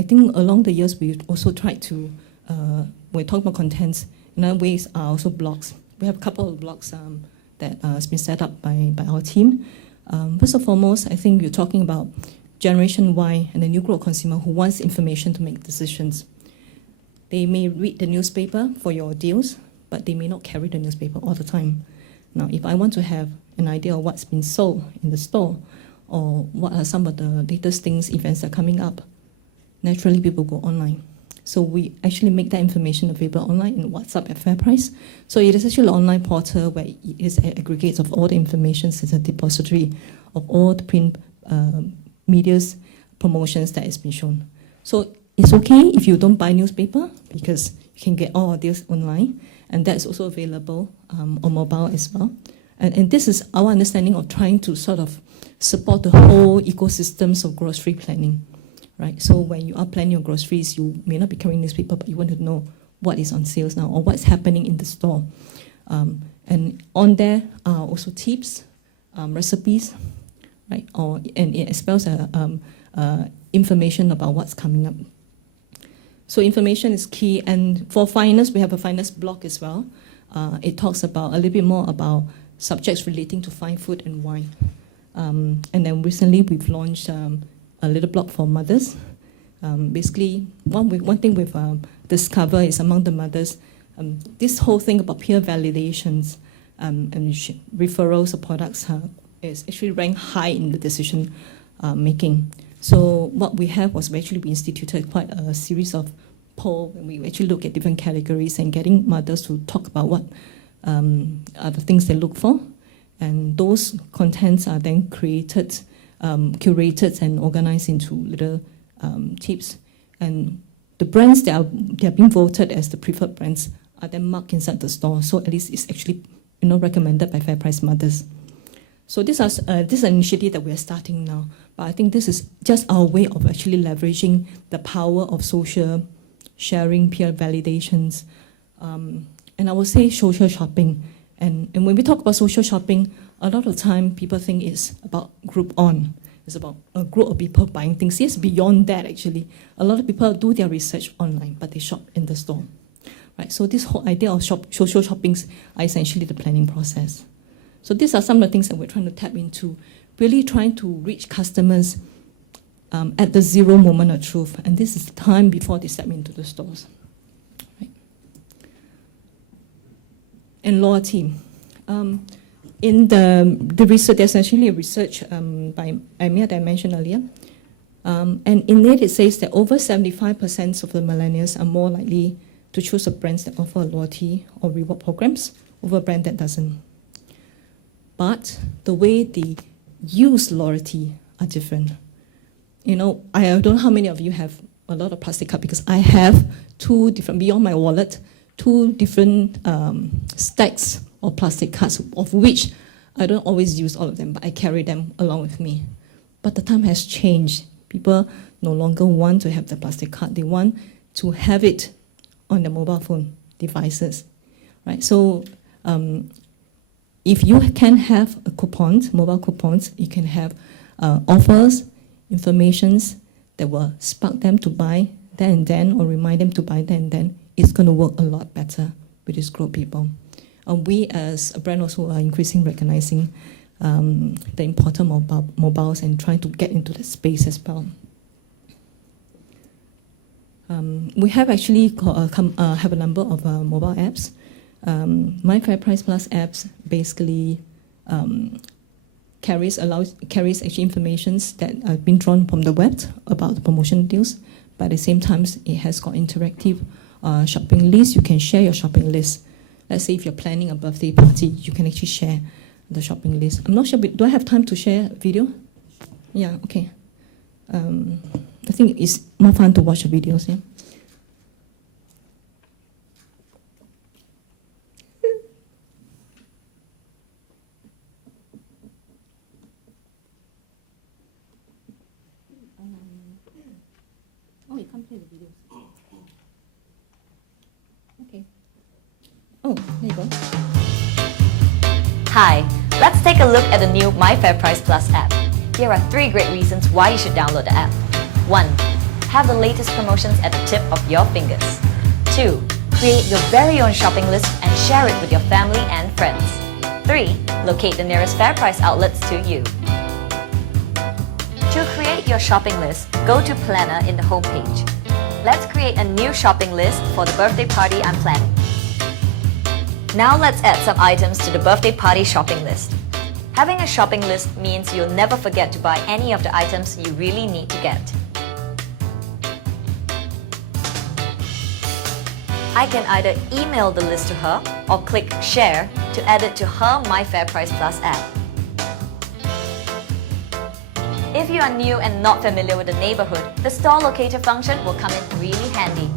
I think along the years, we've also tried to, when we talk about contents, another ways are also blogs. We have a couple of blogs that has been set up by our team. First and foremost, I think you're talking about Generation Y and the new group of consumer who wants information to make decisions. They may read the newspaper for your deals, but they may not carry the newspaper all the time. Now, if I want to have an idea of what's been sold in the store, or what are some of the latest things, events that are coming up, naturally people go online. So we actually make that information available online in WhatsApp at FairPrice. So it is actually an online portal where it is an aggregate of all the information. It's a depository of all the print media's promotions that has been shown. So it's okay if you don't buy newspaper because you can get all of this online, and that's also available on mobile as well. And this is our understanding of trying to sort of support the whole ecosystems of grocery planning. Right? So when you are planning your groceries, you may not be carrying newspaper, but you want to know what is on sales now or what's happening in the store. And on there are also tips, recipes, right? And as well as information about what's coming up. So information is key. And for finance, we have a finance blog as well. It talks about a little bit more about subjects relating to fine food and wine. And then recently we've launched a little blog for mothers. Basically, one thing we've discovered is among the mothers, this whole thing about peer validations and referrals of products is actually ranked high in the decision making. So what we have was we instituted quite a series of polls, and we actually look at different categories and getting mothers to talk about what are the things they look for. And those contents are then created, curated and organized into little tips. And the brands that are being voted as the preferred brands are then marked inside the store. So at least it's actually recommended by FairPrice mothers. So this is an initiative that we are starting now. But I think this is just our way of actually leveraging the power of social sharing, peer validations, and I would say social shopping. And when we talk about social shopping, a lot of time people think it's about group on. It's about a group of people buying things. Yes, beyond that actually. A lot of people do their research online, but they shop in the store. Right? So this whole idea of social shoppings are essentially the planning process. So these are some of the things that we're trying to tap into, really trying to reach customers at the zero moment of truth. And this is the time before they step into the stores. Right? And loyalty. In the research, there's actually a research by Amir that I mentioned earlier. And in it says that over 75% of the millennials are more likely to choose a brand that offer loyalty or reward programs over a brand that doesn't. But the way they use loyalty are different. I don't know how many of you have a lot of plastic cards, because I have two different, beyond my wallet, two different stacks of plastic cards, of which I don't always use all of them, but I carry them along with me. But the time has changed. People no longer want to have the plastic card. They want to have it on their mobile phone devices, right? So if you can have a coupons, mobile coupons, you can have offers, informations that will spark them to buy then and then, or remind them to buy then and then. It's going to work a lot better with these group people. And we as a brand also are increasingly recognizing the importance of mobiles and trying to get into that space as well. We have actually have a number of mobile apps. My FairPrice Plus apps basically carries actually information that have been drawn from the web about the promotion deals, but at the same time it has got interactive shopping lists. You can share your shopping list. Let's say if you're planning a birthday party, you can actually share the shopping list. I'm not sure, but do I have time to share video? Yeah, okay. I think it's more fun to watch the videos, yeah? Oh, you can't play the videos. Okay. Oh, there you go. Hi, let's take a look at the new My FairPrice Plus app. Here are 3 great reasons why you should download the app. 1. Have the latest promotions at the tip of your fingers. 2. Create your very own shopping list and share it with your family and friends. 3. Locate the nearest FairPrice outlets to you. To create your shopping list, go to Planner in the homepage. Let's create a new shopping list for the birthday party I'm planning. Now let's add some items to the birthday party shopping list. Having a shopping list means you'll never forget to buy any of the items you really need to get. I can either email the list to her or click Share to add it to her My FairPrice Plus app. If you are new and not familiar with the neighborhood, the store locator function will come in really handy.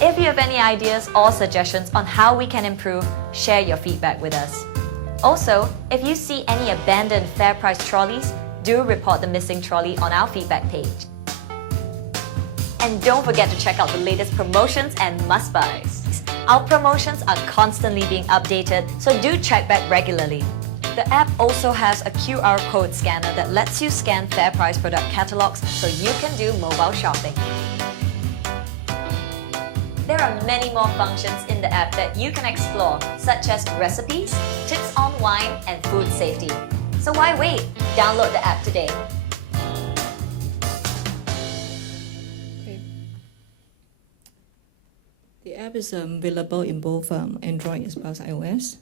If you have any ideas or suggestions on how we can improve, share your feedback with us. Also, if you see any abandoned FairPrice trolleys, do report the missing trolley on our feedback page. And don't forget to check out the latest promotions and must-buys. Our promotions are constantly being updated, so do check back regularly. The app also has a QR code scanner that lets you scan FairPrice product catalogs so you can do mobile shopping. There are many more functions in the app that you can explore, such as recipes, tips on wine, and food safety. So why wait? Download the app today. The app is available in both Android as well as iOS.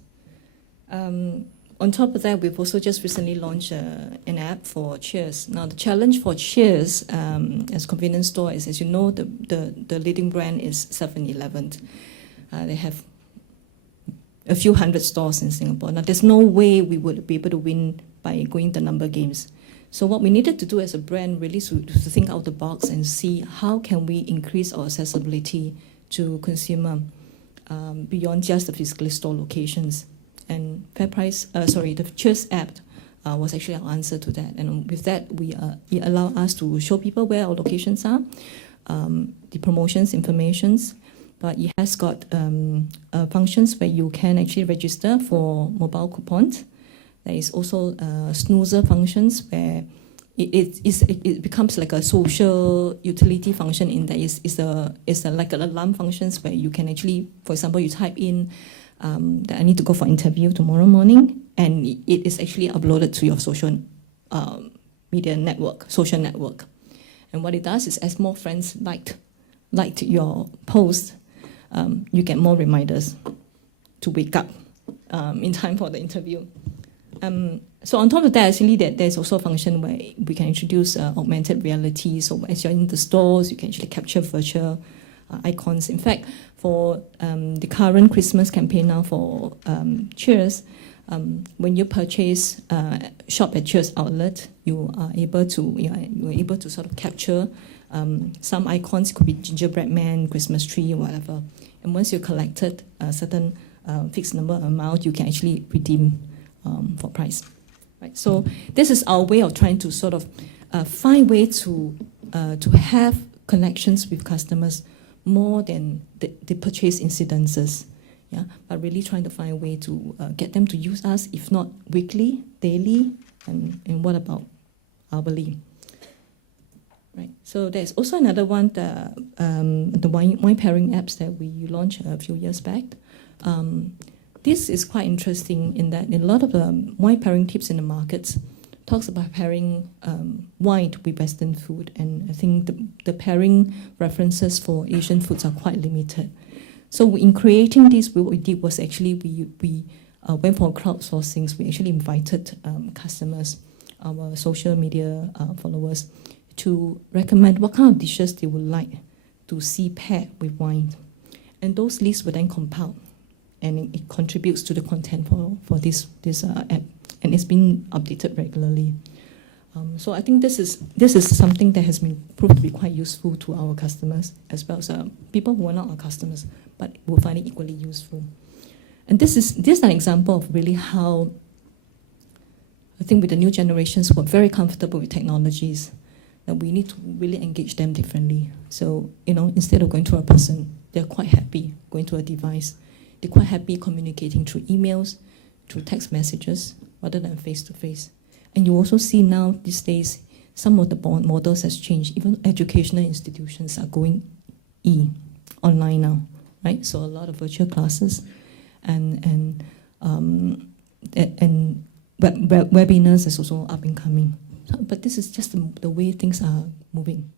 On top of that, we've also just recently launched an app for Cheers. Now, the challenge for Cheers as convenience store is, as you know, the leading brand is 7-Eleven. They have a few hundred stores in Singapore. Now, there's no way we would be able to win by going the number games. So what we needed to do as a brand really to think out the box and see how can we increase our accessibility to consumer beyond just the physical store locations. And FairPrice, the Cheers app was actually our answer to that. And with that, it allowed us to show people where our locations are, the promotions, informations, but it has got functions where you can actually register for mobile coupons. There is also snoozer functions where it becomes like a social utility function in that it's like an alarm functions where you can actually, for example, you type in that I need to go for interview tomorrow morning, and it is actually uploaded to your social media network, social network. And what it does is, as more friends liked your post, you get more reminders to wake up in time for the interview. So on top of that, actually, there's also a function where we can introduce augmented reality. So as you're in the stores, you can actually capture virtual icons. In fact, for the current Christmas campaign now for Cheers, when you purchase shop at Cheers outlet, you are able to sort of capture some icons. It could be gingerbread man, Christmas tree, or whatever. And once you collected a certain fixed number amount, you can actually redeem for price. Right. So this is our way of trying to sort of find way to have connections with customers more than the purchase incidences, yeah. But really trying to find a way to get them to use us, if not weekly, daily, and what about hourly? Right. So there's also another one, the wine pairing apps that we launched a few years back. This is quite interesting in that a lot of the wine pairing tips in the markets talks about pairing wine with Western food, and I think the pairing references for Asian foods are quite limited. So in creating this, what we did was actually we went for crowdsourcing. We actually invited customers, our social media followers, to recommend what kind of dishes they would like to see paired with wine. And those lists were then compiled, and it contributes to the content for this app, and it's been updated regularly. So I think this is something that has been proved to be quite useful to our customers, as well as people who are not our customers, but will find it equally useful. And this is an example of really how I think with the new generations who are very comfortable with technologies, that we need to really engage them differently. So, instead of going to a person, they're quite happy going to a device. They're quite happy communicating through emails, through text messages, rather than face-to-face. And you also see now these days some of the models has changed. Even educational institutions are going online now, right? So a lot of virtual classes and webinars is also up and coming. But this is just the way things are moving.